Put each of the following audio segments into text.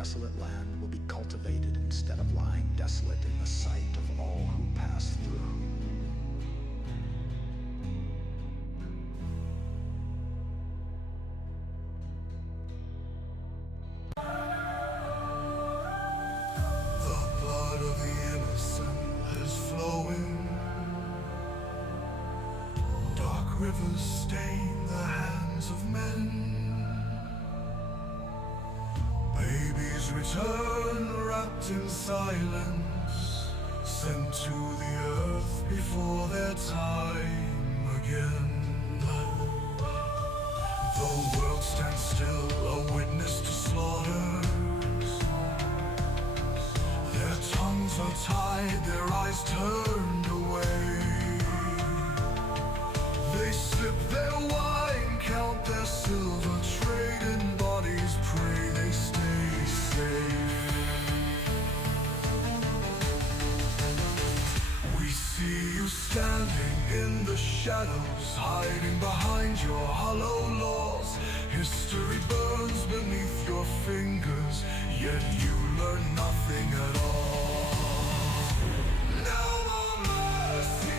desolate land will be cultivated instead of lying desolate in the sight of all who pass through. Rivers stain the hands of men. Babies return wrapped in silence, sent to the earth before their time again. The world stands still, a witness to slaughters. Their tongues are tied, their eyes turned away. They sip their wine, count their silver, trade in bodies, pray they stay safe. We see you standing in the shadows, hiding behind your hollow laws. History burns beneath your fingers, yet you learn nothing at all. No more mercy.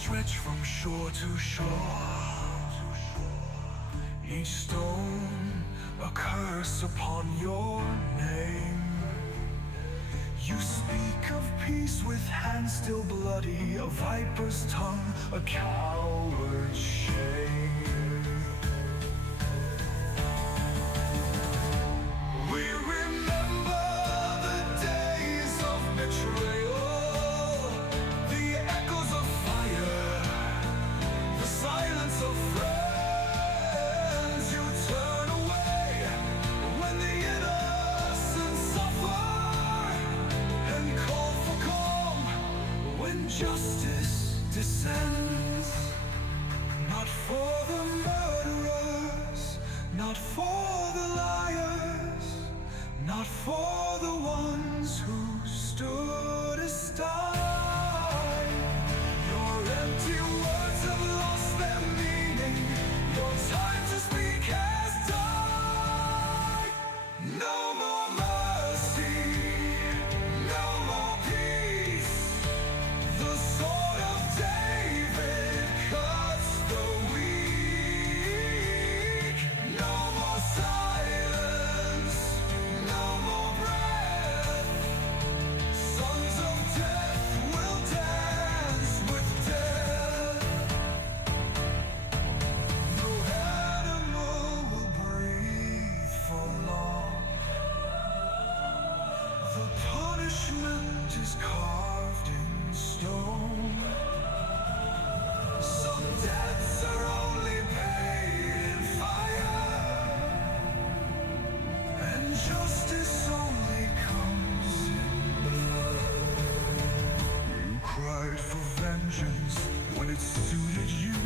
Stretch from shore to shore, each stone a curse upon your name. You speak of peace with hands still bloody, a viper's tongue, a coward's shame. We remember the days of betrayal, silence of friends. You turn away when the innocent suffer, and call for calm when justice descends. Not for the murderers, not for the liars, not for the ones who stood aside. Your empty words have lost their meaning. Your time to speak has died. No more mercy, no more peace. The sword of David cuts the weak. No more silence, no more breath. Sons of death will dance with death. No animal will breathe for long. The punishment is carved in stone. Some debts are only paid in fire, and justice only comes in blood. You cried for vengeance when it suited you.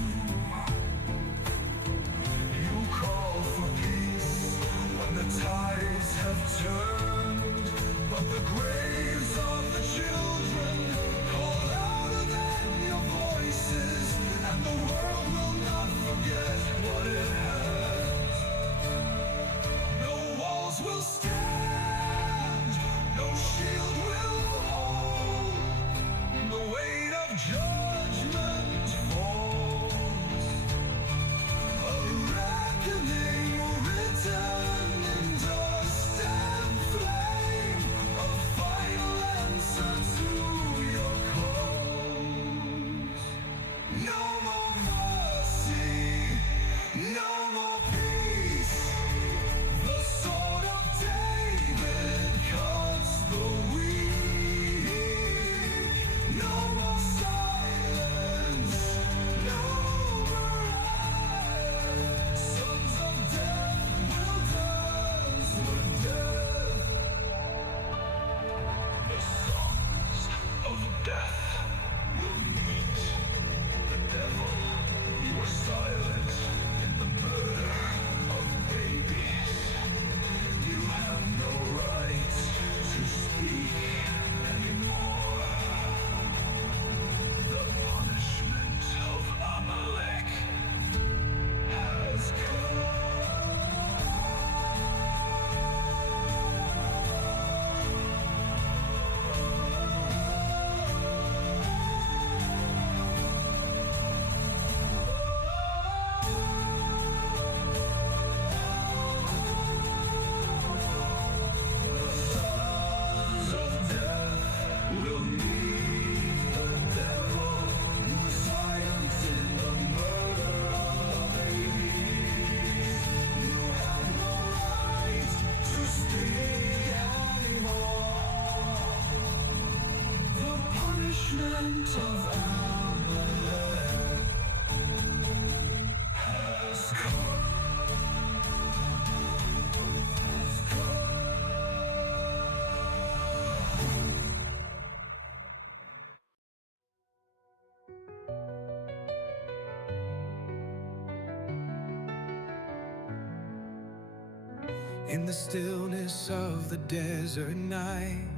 You call for peace when the tides have turned, but the graves of the children call louder than your voices, and the world will not forget what it has. No walls will stand, no shield will hold. The weight of judgment falls. A reckoning written in dust and flame. A fight descendant of Amalek has come. In the stillness of the desert night,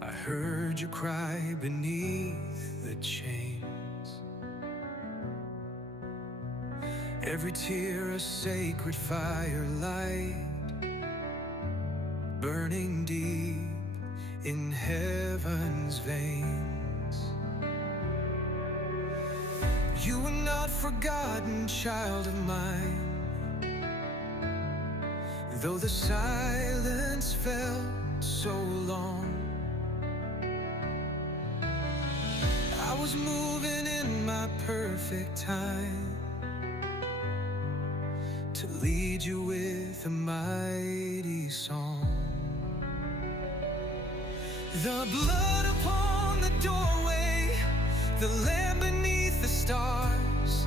I heard you cry beneath the chains. Every tear a sacred firelight, burning deep in heaven's veins. You were not forgotten, child of mine, though the silence felt so long. I was moving in my perfect time to lead you with a mighty song. The blood upon the doorway, the lamb beneath the stars.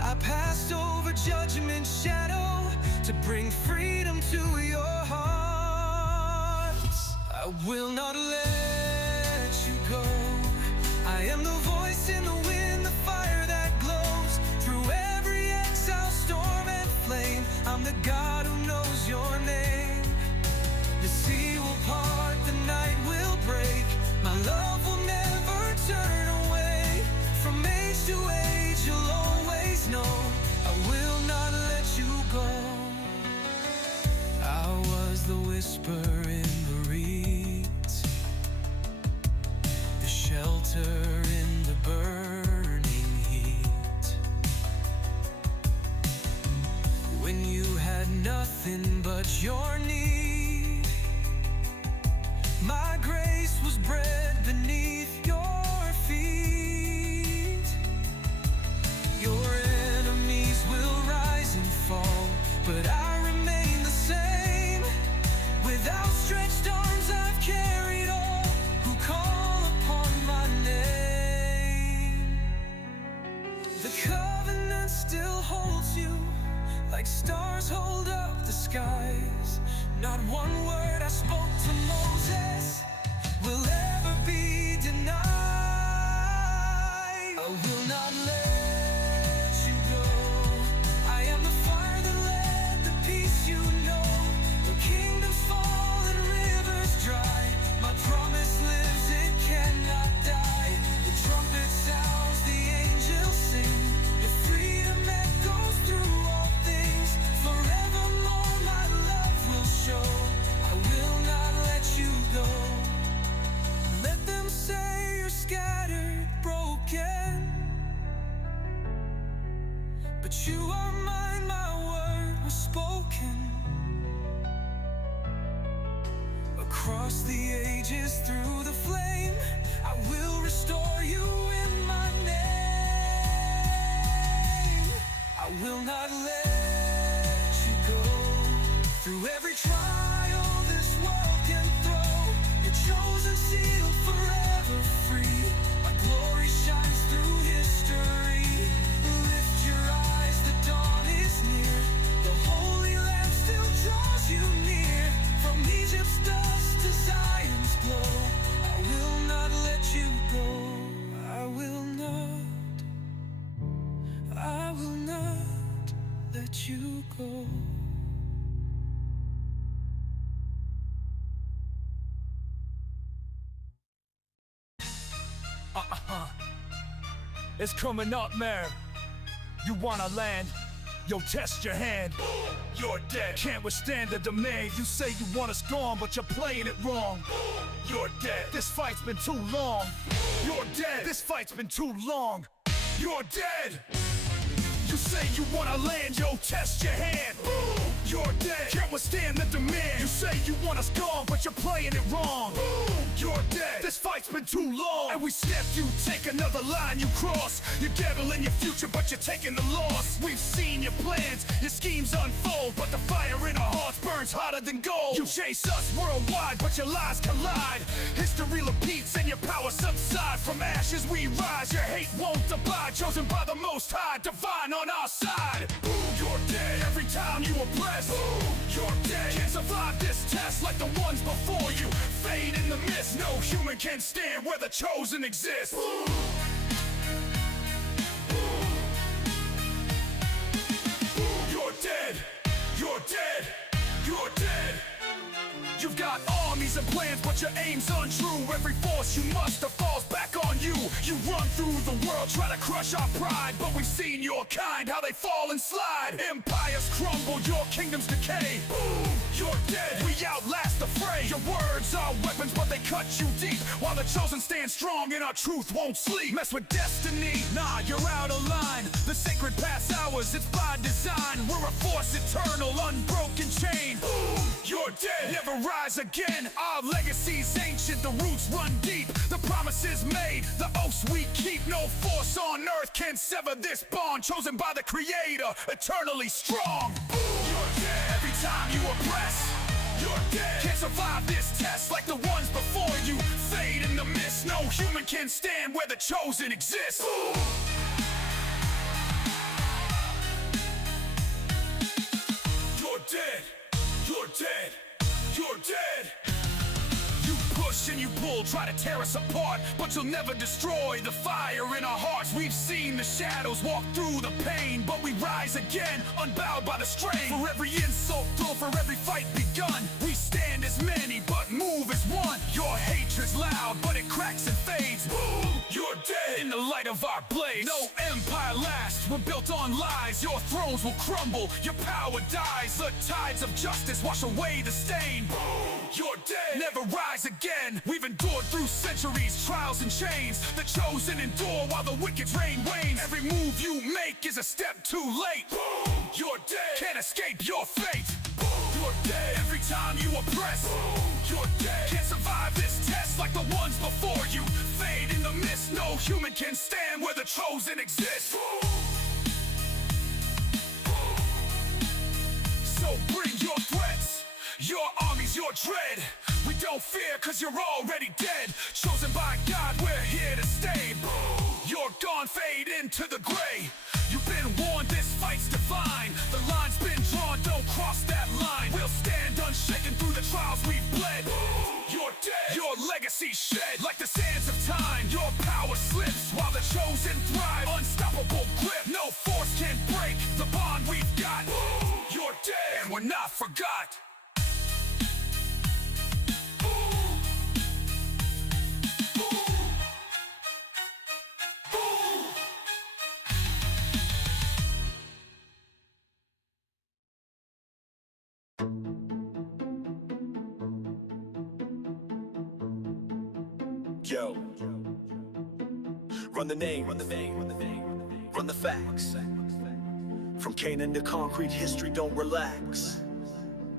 I passed over judgment's shadow to bring freedom to your hearts. I will not let you go. I am the voice in the wind, the fire that glows through every exile, storm and flame. I'm the God who knows your name. The sea will part, the night will break. My love will never turn away. From age to age, you'll always know I will not let you go. I was the whisper in the reeds, the shelter in the burning heat. When you had nothing but your need, my grace was bred beneath your feet. Your enemies will rise and fall, but I remain the same. With outstretched arms I've carried all who call upon my name. The covenant still holds you, like stars hold up the skies. Not one word I spoke to Moses will ever be denied. I will not let you go. I am the fire that led the peace you know. The kingdoms fall and rivers dry. My promise lives, it cannot die. The trumpet sounds, the angels sing. The freedom echoes through all things. Forevermore my love will show. I will not let you go. Let them say you're scattered, broken, but you are mine, my word was spoken. Across the ages, through the flame, I will restore you in my name. I will not let you go. Through every trial this world can throw, your chosen sealed forever free. My glory shines through history. Lift your eyes, the dawn is near. The Holy Lamb still draws you near. From Egypt's dust to Zion's glow, I will not let you go. I will not let you go. It's coming up, man. You wanna land? Yo, test your hand. You're dead. Can't withstand the demand. You say you want us gone, but you're playing it wrong. You're dead. This fight's been too long. You're dead. This fight's been too long. You're dead. You say you wanna land, yo, test your hand. You're dead. Can't withstand the demand. You say you want us gone, but you're playing it wrong. Boom, you're dead. This fight's been too long, and we stepped you. Take another line you cross. You're gambling your future, but you're taking the loss. We've seen your plans, your schemes unfold, but the fire in our hearts burns hotter than gold. You chase us worldwide, but your lies collide. History repeats and your power subsides. From ashes we rise, your hate won't abide. Chosen by the Most High, divine on our side. Boom, you're dead. Every time you oppress, boom, you're dead. Can't survive this test like the ones before you. Fade in the mist, no human can stand where the chosen exist. Boom. You're dead, you're dead, you're dead. You've got armies and plans, but your aim's untrue. Every force you muster falls back on you. You run through the world, try to crush our pride, but we've seen your kind, how they fall and slide. Empires crumble, your kingdoms decay. Boom, you're dead. We outlast the fray. Your words are weapons, but they cut you deep, while the chosen stand strong and our truth won't sleep. Mess with destiny, nah, you're out of line. The sacred past ours, it's by design. We're a force eternal, unbroken chain. Boom, you're dead. Never rise again. Our legacy's ancient, the roots run deep. The promises made, the oaths we keep. No force on earth can sever this bond. Chosen by the Creator, eternally strong. Boom, you're dead. Every time you oppress, you're dead. Can't survive this test like the ones before you. Fade in the mist, no human can stand where the chosen exists. Boom. You're dead, you're dead, you're dead. You push and you pull, try to tear us apart, but you'll never destroy the fire in our hearts. We've seen the shadows walk through the pain, but we rise again, unbowed by the strain. For every insult thrown, for every fight begun, we stand as many, but move as one. Your hatred's loud, but it cracks and fades. Boom, you're dead in the light of our blades. No empire lasts, we're built on lies. Your thrones will crumble, your power dies. The tides of justice wash away the stain. Boom, you're dead. Never rise again. We've endured through centuries, trials and chains. The chosen endure while the wicked's reign wanes. Every move you make is a step too late. Boom, you're dead. Can't escape your fate. Boom, you're dead. Every time you oppress, boom, you're dead. Can't survive this test like the ones before you. Fade in the mist, no human can stand where the chosen exists. Boom. So bring your threats, your armies, your dread. We don't fear cause you're already dead. Chosen by God, we're here to stay. Boom. You're gone, fade into the gray. You've been warned, this fight's divine. The line's been drawn, don't cross that line. We'll stand unshaken through the trials we've bled. Boom. You're dead, your legacy shed like the sands of time. Your power slips while the chosen thrive. Unstoppable grip, no force can break the bond we've got. Boom. You're dead, and we're not forgot. Yo, run the name, run the name, run the name, run the facts. From Canaan to concrete, history don't relax.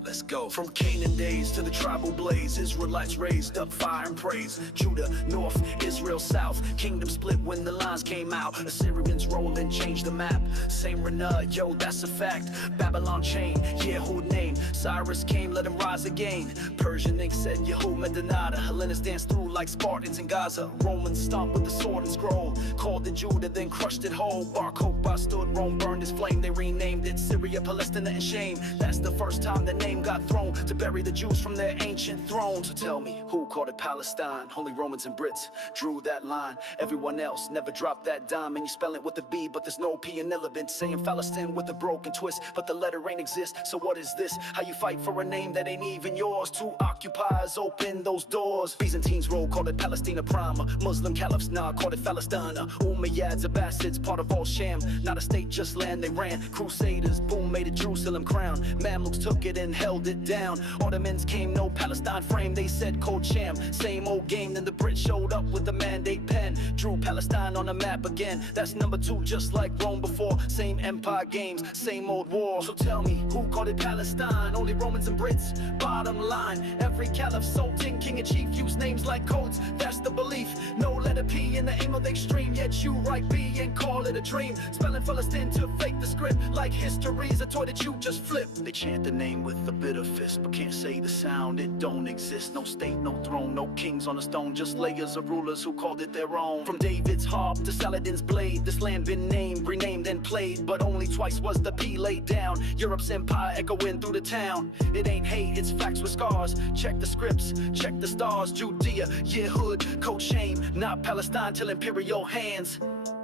Let's go. From Canaan days to the tribal blaze, Israelites raised up fire and praise. Judah north, Israel south, kingdom split when the lines came out. Assyrians rolled and changed the map. Same Renah, yo, that's a fact. Babylon chain, Yehud name. Cyrus came, let him rise again. Persian ink said Yehud Medinata. Hellenes danced through like Spartans in Gaza. Romans stomped with the sword and scroll. Called it Judah, then crushed it whole. Bar Kokhba stood, Rome burned his flame. They renamed it Syria, Palestina, and shame. That's the first time the name got thrown to bury the Jews from their ancient throne. So tell me, who called it Palestine? Only Romans and Brits drew that line. Everyone else never dropped that dime. And you spell it with a B, but there's no P in Illibant. Saying Palestine with a broken twist, but the letter ain't exist. So what is this? How you fight for a name that ain't even yours? Two occupiers open those doors. Byzantines rule, called it Palestina Prima. Muslim caliphs, nah, called it Palestina. Umayyads, Abbasids, part of all Sham. Not a state, just land they ran. Crusaders, boom, made it Jerusalem crown. Mamluks took it and held it down. Ottomans came, no Palestine frame. They said cold sham, same old game. Then the Brits showed up with the mandate pen. drew Palestine on the map again. That's number 2, just like Rome before. Same empire games, same old war. So tell me, who called it Palestine? Only Romans and Brits. Bottom line, every caliph, sultan, king and chief use names like codes. That's the belief. No letter P in the aim of the extreme. Yet you write B and call it a dream. Spelling Palestine to fake the script, like history's a toy that you just flip. They chant the name with a bitter fist, but can't say the sound. It don't exist. No state, no throne, no kings on a stone. Just layers of rulers who called it their own. From David's harp to Saladin's blade, this land been named, renamed and played, but only twice was the P laid down. Europe's empire echoing through the town. It ain't hate, it's facts with scars. Check the scripts, check the stars. Judea, Yehud, code shame. Not Palestine till imperial hands.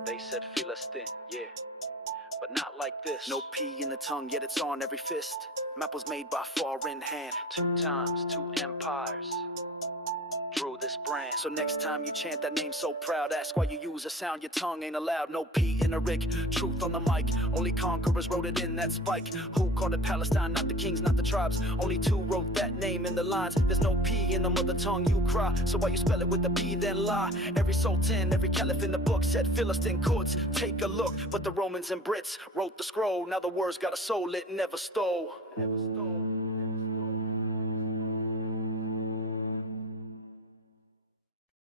They said Philistine, yeah, but not like this. No P in the tongue, yet it's on every fist. Map was made by foreign hand. 2 times, 2 empires drew this brand. So next time you chant that name so proud, ask why you use a sound your tongue ain't allowed. No P in a Rick, truth on the mic. Only conquerors wrote it in that spike. Who called it Palestine? Not the kings, not the tribes. Only 2 wrote that name in the lines. There's no P in the mother tongue, you cry. So why you spell it with the P then lie? Every sultan, every caliph in the book said Philistine courts. Take a look, but the Romans and Brits wrote the scroll. Now the words got a soul it never stole.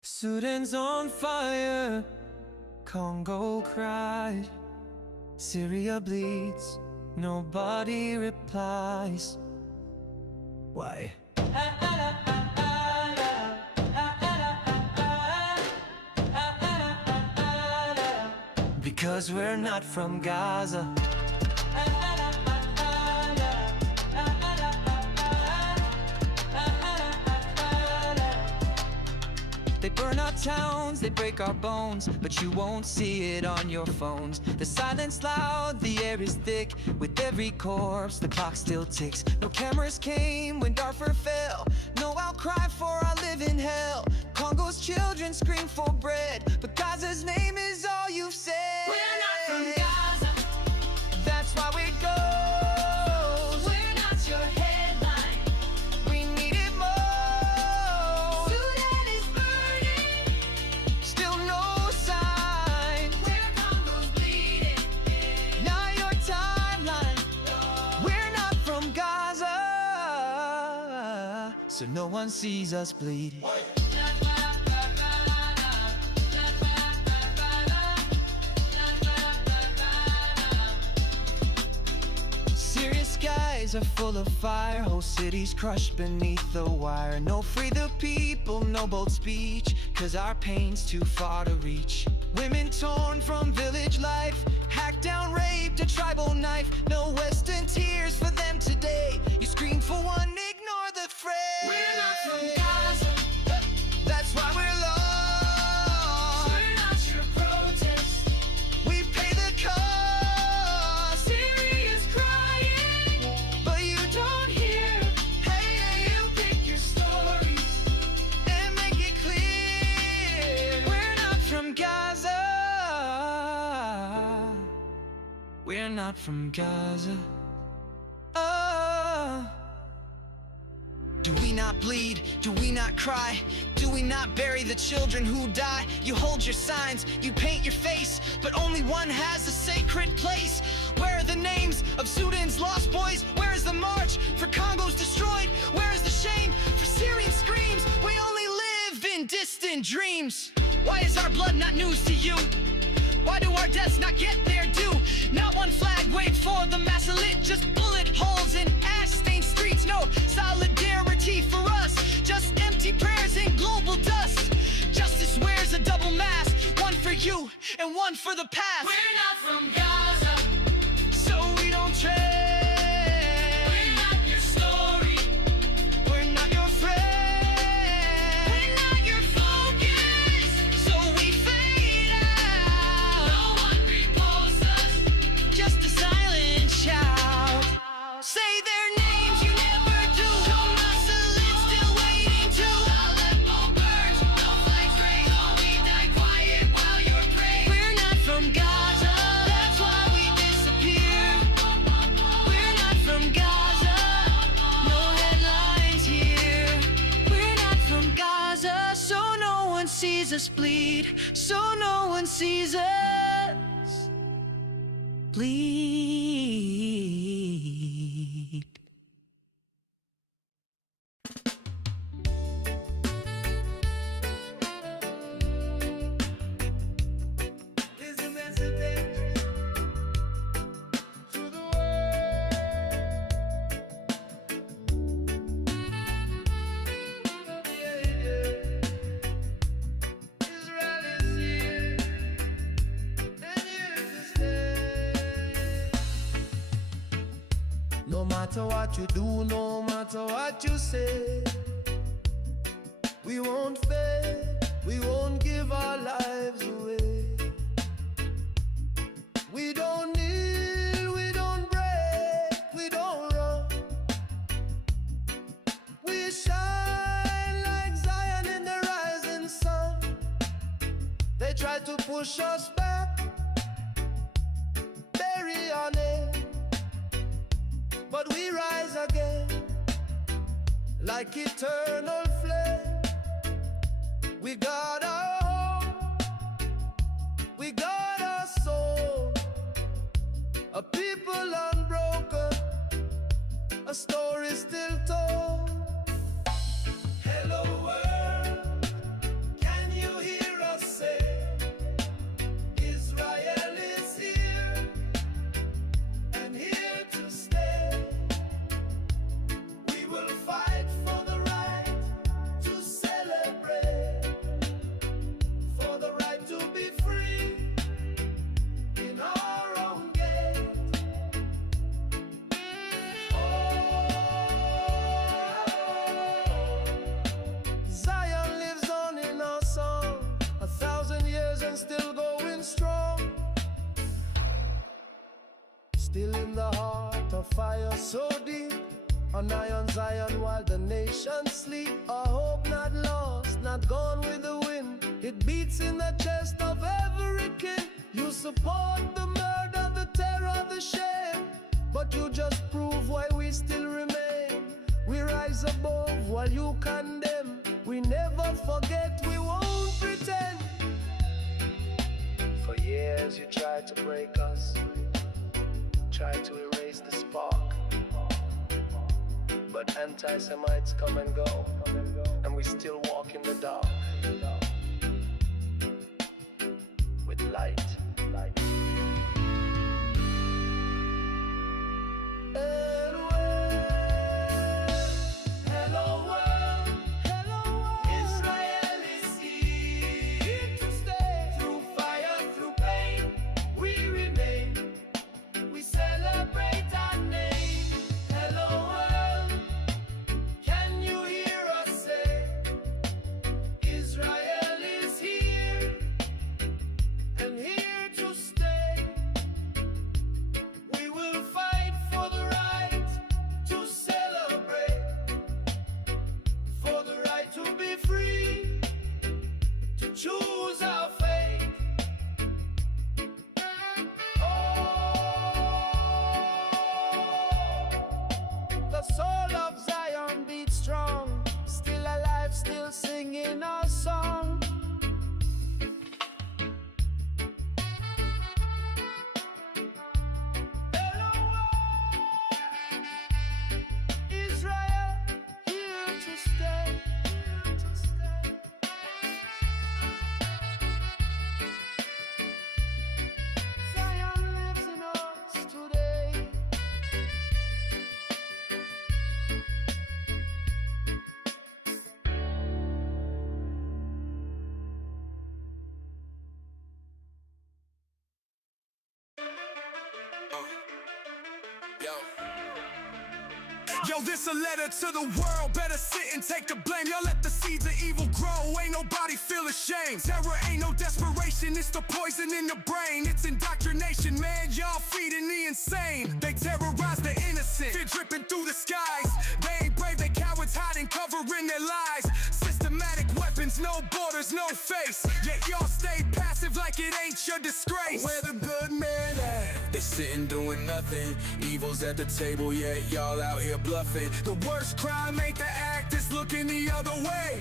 Sudan's on fire, Congo cried, Syria bleeds, nobody replies. Why? Because we're not from Gaza. They burn our towns, they break our bones, but you won't see it on your phones. The silence loud, the air is thick. With every corpse, the clock still ticks. No cameras came when Darfur fell. No outcry for our living hell. Congo's children scream for bread, but Gaza's name is all you've said. We're not from Gaza. That's why we go. We're not your headline. We need it more. Sudan is burning. Still no sign. Where Congo's bleeding. Not your timeline. We're not from Gaza, so no one sees us bleed. Serious skies are full of fire. Whole cities crushed beneath the wire. No free the people, no bold speech, 'cause our pain's too far to reach. Women torn from village life, hacked down, raped, a tribal knife. No Western tears for them today. You scream for one, ignore the fray. We're not from Gaza. That's why we're lost. We're not your protest. We pay the cost, Syria's crying, but you don't hear. Hey, you pick your stories. and make it clear, we're not from Gaza. We're not from Gaza. Oh. Do we not bleed? Do we not cry? Do we not bury the children who die? You hold your signs, you paint your face, but only one has a sacred place. Where are the names of Sudan's lost boys? Where is the march for Congo's destroyed? Where is the shame for Syrian screams? We only live in distant dreams. Why is our blood not news to you? Why do our deaths not get their due? Not one flag wait for the mass elite, just bullet holes in ash-stained streets. No solidarity for us, just empty prayers and global dust. Justice wears a double mask, one for you and one for the past. We're not from Gaza. So we don't trade. We're not your story. We're not your friend. We're not your focus. So we fade out. No one reposts us. Just a silent shout. Say their names, you never do. Muscle still waiting to. Aleppo burns, no flags raised. Oh, we die quiet while you're praying. We're not from Gaza. That's why we bleed, so no one sees us bleed. There's a message to the No matter what you do, no matter what you say, we won't fail, we won't give our lives away. We don't kneel, we don't break, we don't run. We shine like Zion in the rising sun. They try to push us back, bury our name, but we rise again like eternal flame. We got our hope, we got our soul, a people unbroken, a story still told. Hello world, can you hear us say, Israel is here and here to stay. We will fight for the right to celebrate, for the right to be free in our own gate. Zion lives on in our song, 1,000 years and still going strong. Still in the heart of fire so deep, on Iron Zion while the nations sleep. Our hope not lost, not gone with the wind. It beats in the chest of every king. You support the murder, the terror, the shame, but you just prove why we still remain. We rise above while you condemn. We never forget, we won't pretend. For years you tried to break us, tried to erase the spark, but anti-Semites come and go, and we still walk in the dark with light. Hello world, Israel is here to stay. Through fire, through pain, we remain. We celebrate our name. Hello world, can you hear us say, Israel is here and here to stay. We will fight for the right to celebrate, for the right to be free, to choose our fate. The soul of Zion beats strong, still alive, still singing our song. Hello world, Israel, here to stay. Zion lives in us today. Yo, this a letter to the world, better sit and take the blame. Y'all let the seeds of evil grow, ain't nobody feel ashamed. Terror ain't no desperation, it's the poison in the brain. It's indoctrination, man, y'all feeding the insane. They terrorize the innocent, fear dripping through the skies. They ain't brave, they cowards hiding, covering their lies. Systematic weapons, no borders, no face. Yet y'all stay passive like it ain't your disgrace. Where the good men at? They sitting doing nothing. Evil's at the table, yet y'all out here bluffing. The worst crime ain't the act, it's looking the other way.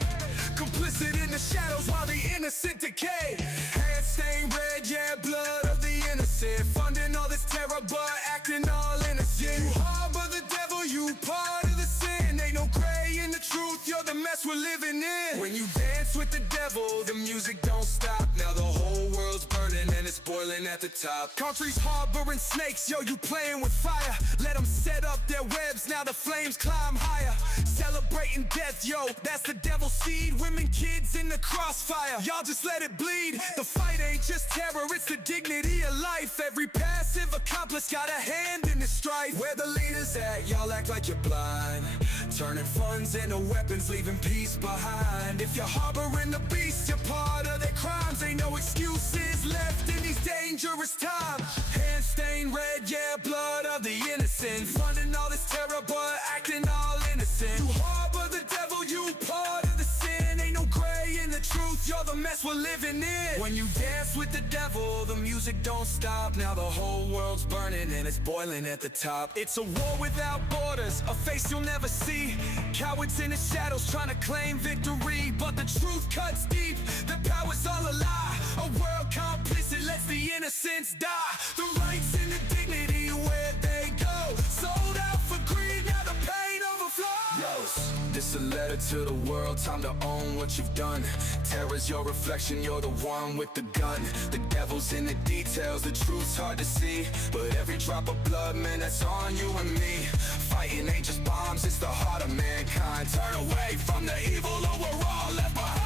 Complicit in the shadows while the innocent decay. Hands stained red, yeah, blood of the innocent. Funding all this terror but acting all innocent. You harbor the devil, you part of the sin. Ain't no gray in the truth, you're the mess we're living in. When you dance with the devil, the music don't stop. Now the whole world's burning and it's boiling at the top. Countries harboring snakes, yo, you playing with fire. Let them set up their webs, now the flames climb higher. Celebrating death, yo, that's the devil's seed. Women, kids in the crossfire, y'all just let it bleed. The fight ain't just terror, it's the dignity of life. Every passive accomplice got a hand in the strife. Where the leaders at, y'all act like you're blind. Turning funds into weapons, leaving peace behind. If you're harboring the beast, you're part of their crimes. Ain't no excuses left in these dangerous times. Hands stained red, yeah, blood of the innocent. Funding all this terror but acting all innocent. You harbor the devil, you part of the sin. Ain't no gray in the truth, you're the mess we're living in. When you dance with the devil, the music don't stop. Now the whole world's burning and it's boiling at the top. It's a war without borders, a face you'll never see. Cowards in the shadows trying to claim victory, but the truth cuts deep, the power's all a lie. A world complicit lets the innocents die. The rights and the dignity, where they go? Sold out for greed, now the pain overflows. This a letter to the world, time to own what you've done. Terror's your reflection, you're the one with the gun. The devil's in the details, the truth's hard to see. But every drop of blood, man, that's on you and me. Fighting ain't just bombs, it's the heart of mankind. Turn away from the evil or we're all left behind.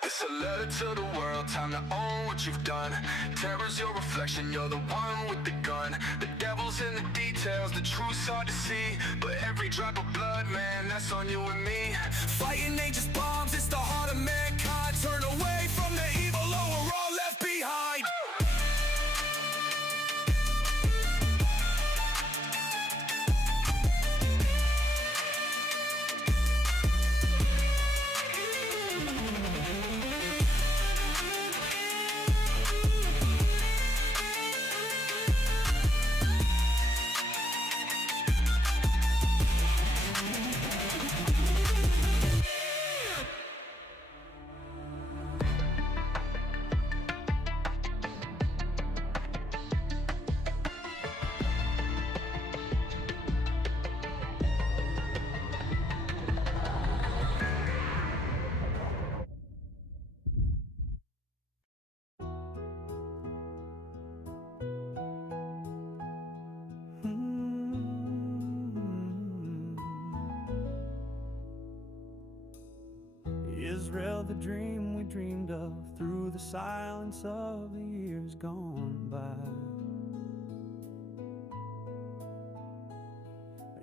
It's a letter to the world, time to own what you've done. Terror's your reflection, you're the one with the gun. The devil's in the details, the truth's hard to see. But every drop of blood, man, that's on you and me. Fighting ain't just bombs, it's the heart of mankind. Turn away from the evil or we're all left behind. Israel, the dream we dreamed of through the silence of the years gone by.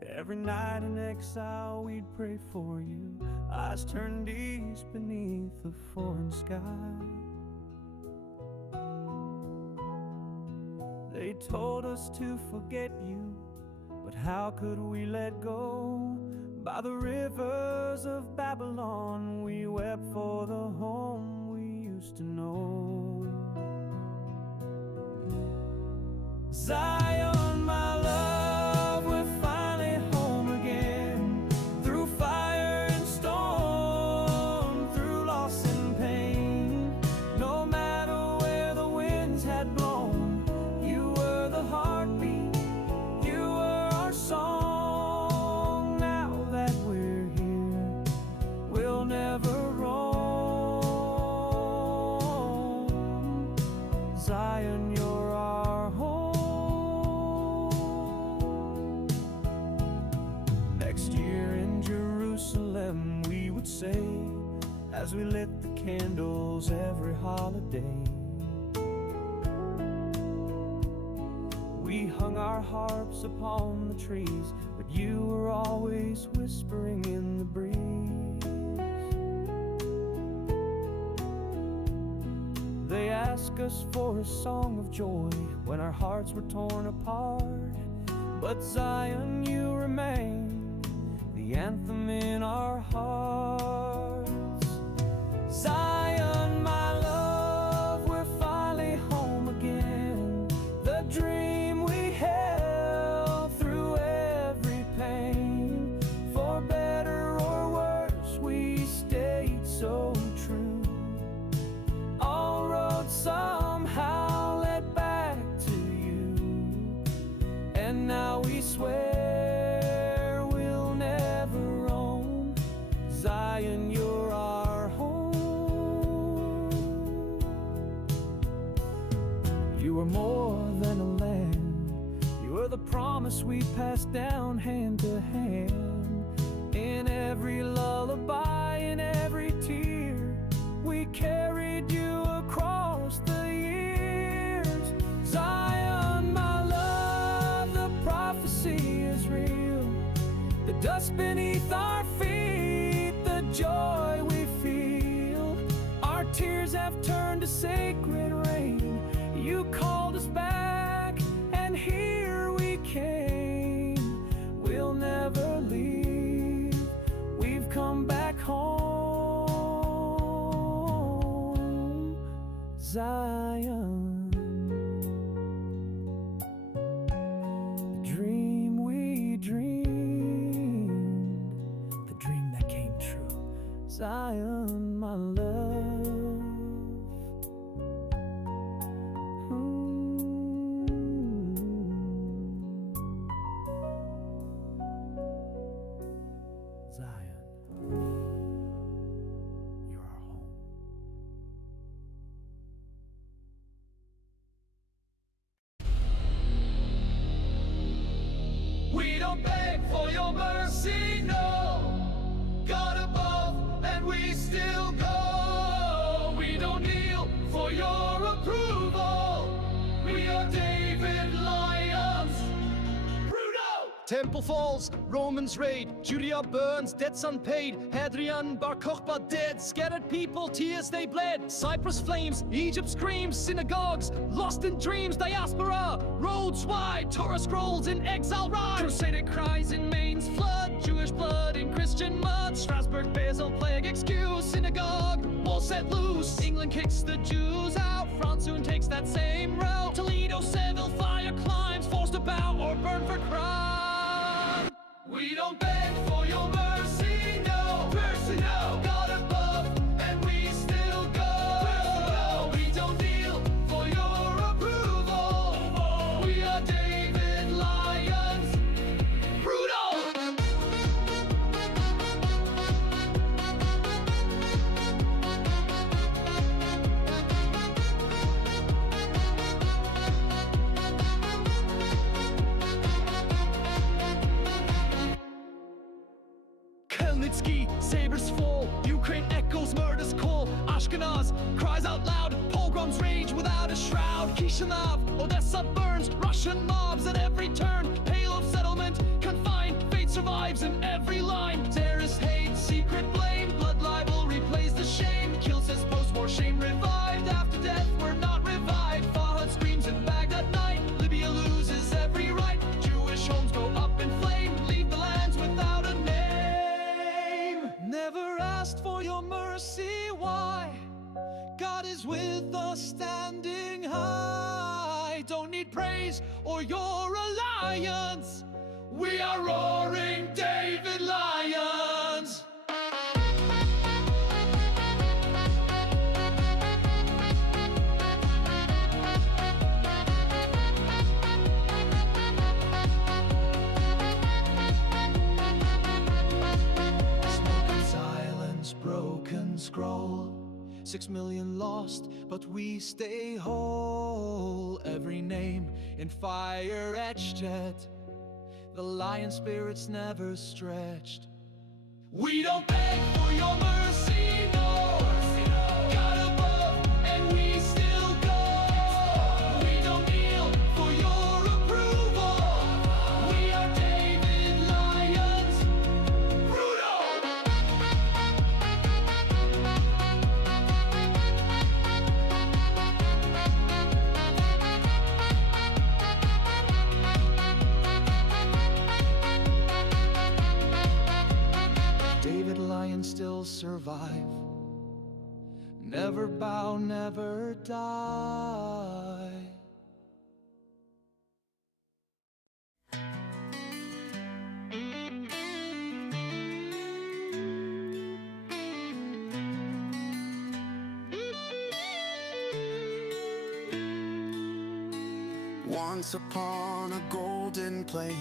Every night in exile we'd pray for you, eyes turned east beneath the foreign sky. They told us to forget you, but how could we let go? By the rivers of Babylon we wept for the home we used to know. Zion, my love, we're finally home again. Through fire and storm, through loss and pain. No matter where the winds had blown, you were the heartbeat, you were our song. Never roam. Zion, you're our home. Next year in Jerusalem we would say, as we lit the candles every holiday, we hung our harps upon the trees, but you were always whispering in the breeze. They ask us for a song of joy when our hearts were torn apart, but Zion, you remain the anthem in our hearts. Zion, my love, Zion, you're our home. You are more than a land. You are the promise we pass down hand to hand. In every lullaby, in every tear, we carried you across the years. Zion, my love, the prophecy is real. The dust beneath our feet, the joy we feel. Our tears have turned to sacred rain. You called us back, and here we came. We'll never leave. We've come back home, Zion. The dream we dreamed, the dream that came true, Zion, my love. Zion, you're our home. We don't beg for your mercy, no. God above, and we still go. We don't kneel for your approval. We are David Lions. Bruno! Temple falls, Romans raid, Judea burns, debts unpaid, Hadrian, Bar Kokhba dead, scattered people, tears they bled, Cyprus flames, Egypt screams, synagogues, lost in dreams, diaspora, roads wide, Torah scrolls in exile rise, Crusader cries in Maine's flood, Jewish blood in Christian mud, Strasbourg, Basel, plague excuse, synagogue, wall set loose, England kicks the Jews out, France soon takes that same route, Toledo, Seville, fire climbs, forced to bow or burn for crime. We don't beg for your mercy, no. Mercy, no. God above, and we still go. We don't kneel for your approval. We are David Lions. Brutal! Kelnitsky, sabers fall, Ukraine echoes murder's call, Ashkenaz cries out loud, pogroms rage without a shroud, Kishinev, Odessa burns, Russian mobs at every turn, Pale of settlement, confined, fate survives in every line, terrorist hate, secret blame, blood libel replays the shame, Kill says post-war shame revived, after death we're not revived, Farhad screams in Baghdad night, Libya loses every right, Jewish homes go up in flame, leave the lands without a name. Never asked for your mercy, why? God is with us standing high. Don't need praise or your alliance. We are roaring David Lions. Broken scroll, 6 million lost, but we stay whole. Every name in fire etched yet, the lion spirit's never stretched. We don't beg for your mercy, no. God above, and we still go. We don't kneel for your approval. We are David Lions. Brutal! David Lions still survive. Never bow, never die. Once upon a golden plain,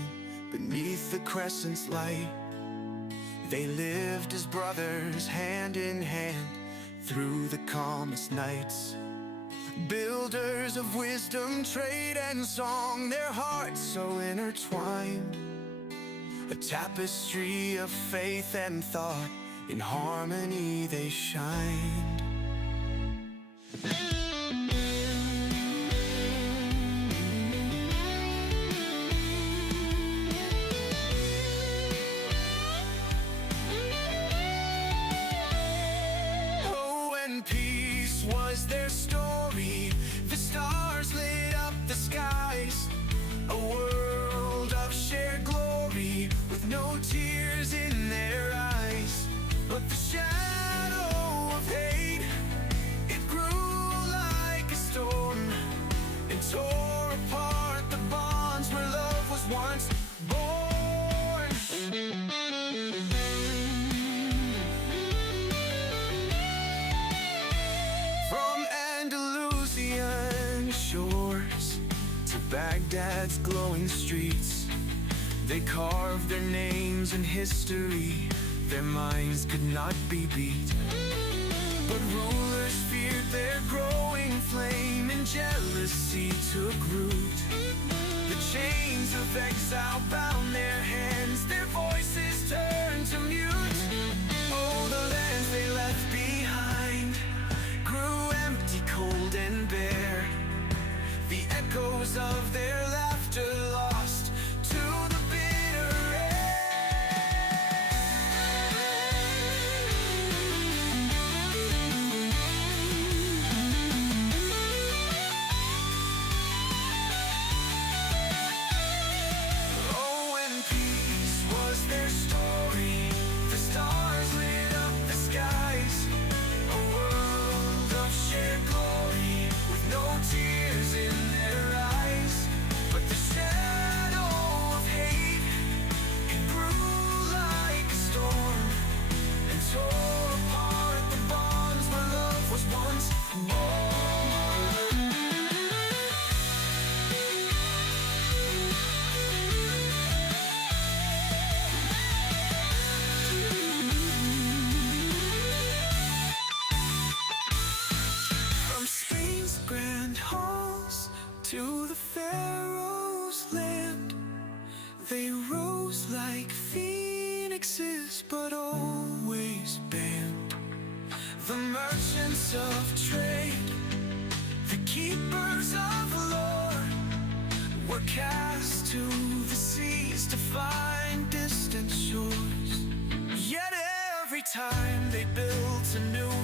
beneath the crescent's light, They lived as brothers, hand in hand, through the calmest nights. Builders of wisdom, trade and song, their hearts so intertwined. A tapestry of faith and thought, in harmony they shined. Oh, and peace was their story. The stars lit up the skies. A world of shared glory, with no tears in their eyes. But the shadow of hate, it grew like a storm, and tore apart the bonds where love was once born. From Andalusian shores to Baghdad's glowing streets, they carved their names in history. Their minds could not be beat. But rulers feared their growing flame, and jealousy took root. The chains of exile bound their hands, their voices turned to mute. Oh, the lands they left behind grew empty, cold and bare. The echoes of their laughter lost to the bitter air. Oh, and peace was their story. The stars lit up the skies. A world of shared glory, with no tears in their eyes. But the shadow of hate, it grew like a storm, and tore apart the bonds where love was once born. From Spain's grand halls to the Pharaoh's land, they rose like phoenixes, but always banned. The merchants of trade, the keepers of lore, were cast to the seas to find distant shores. Yet every time they built anew,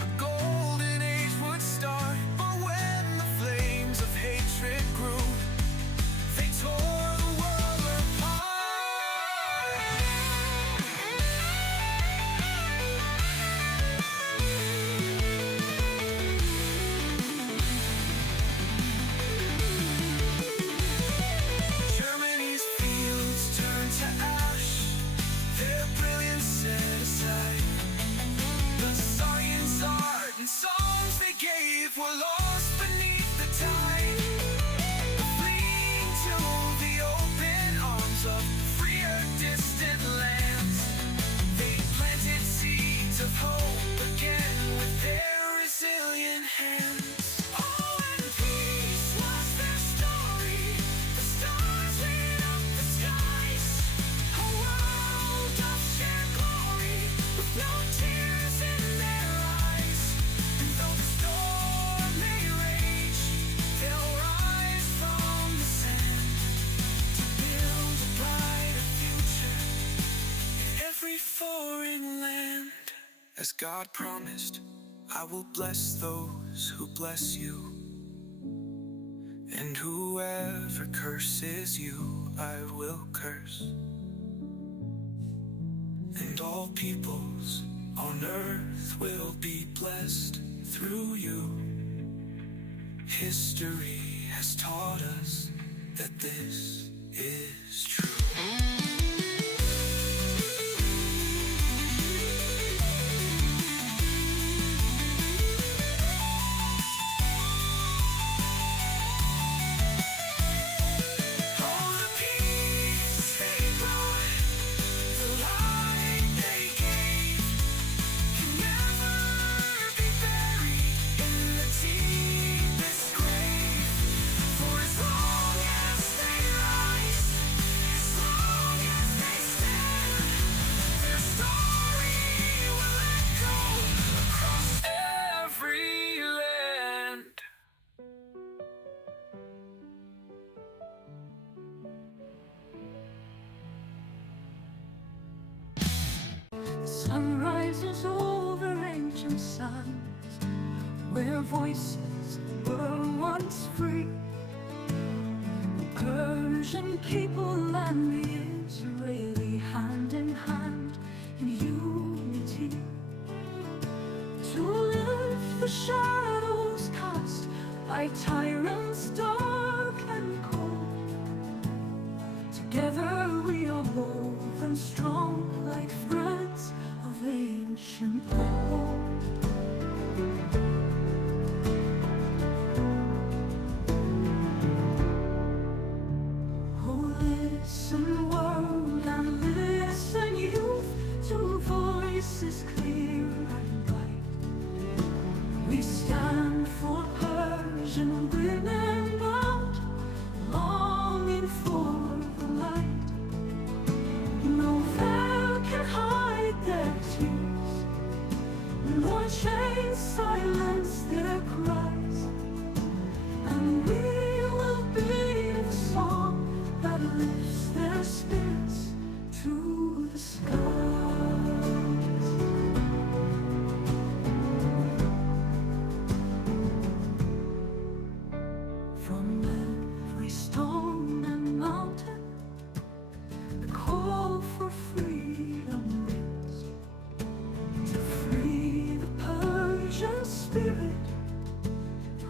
a golden age would start. But when the flames of hatred grew, they tore the world apart. Germany's fields turned to ash, their brilliance set aside. The science, art, and songs they gave were lost beneath the tide. Fleeing to the open arms of freer, distant lands, they planted seeds of hope again with their resilient hands. Oh, and peace was their story. The stars lit up the skies. A world of shared glory, with no tears in their eyes. And though the storm may rage, they'll rise from the sand to build a brighter future in every foreign land. As God promised, I will bless those who bless you, and whoever curses you, I will curse. And all peoples on earth will be blessed through you. History has taught us that this is true. Oh, the peace they brought, the light sun rises over ancient sands, where voices were once free. The Persian people and the Israeli, hand in hand in unity, to lift the shadows cast by tyrants dark and cold. Together we are woven strong like threads of ancient gold. Oh, listen world and listen youth, to voices clear and bright. We stand for Persian women bound, longing for the light. No veil can hide their tears, nor chains silence their cries. And we will be the song that lifts their spirits to the skies. From every stone and mountain, the call for freedom rings, to free the Persian spirit,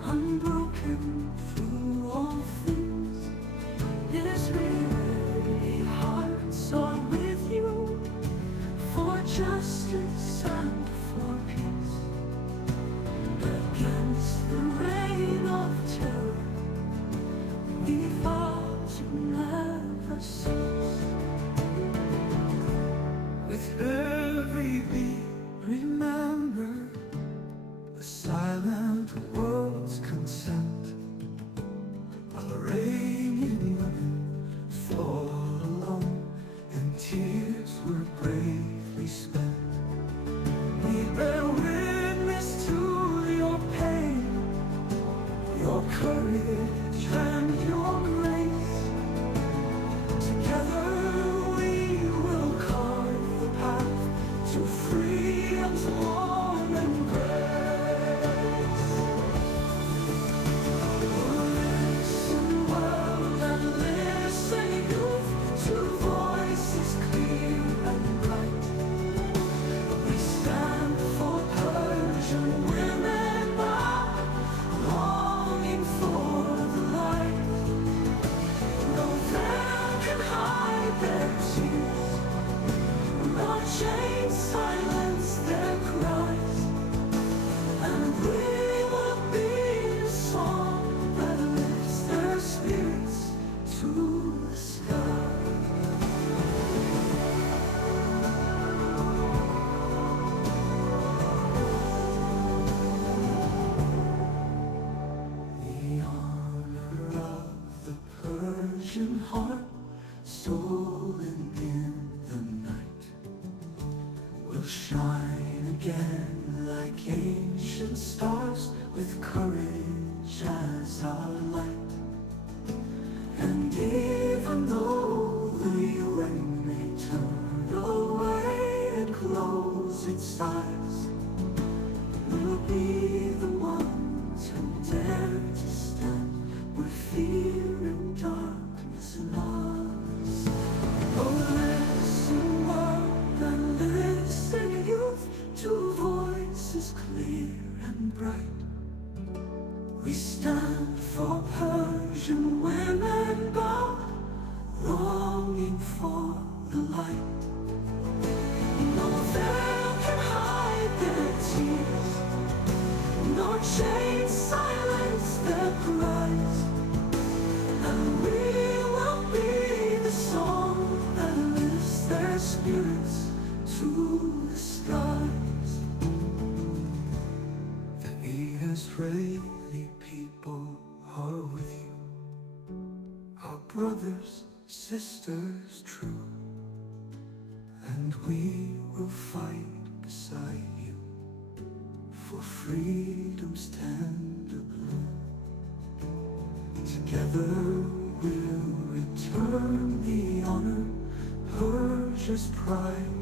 unbroken through all things. Israeli hearts are with you, for justice and for peace. Against the reign of terror, we vow to never cease. With every beat, remember the silent world's consent. Iranian women fall alone, and tears were bravely spent. We bear witness to your pain, your courage and your grace. Together we will carve the path to freedom's warm embrace. Listen world and listen youth, to voices clear and bright. We stand for Persian women bound, longing for the light. No veil can hide their tears, nor chains silence their cries. And we will be the song that lifts their spirits to the sky. The honor of the Persian heart, stolen in the night, will shine again like ancient stars, with courage as our light. And even though the UN may turn away and close its eyes, we'll be the ones who dare to stand where fear and darkness lies. Oh, listen world and listen youth, to voices clear and bright. We stand for Persian women bound, longing for the light. No veil can hide their tears, nor chains silence their cries. And we will be the song that lifts their spirits to the skies. The Israeli people are with you, our brothers, sisters true, and we will fight beside you for freedom's tender bloom. Together we'll return the honor, Persia's pride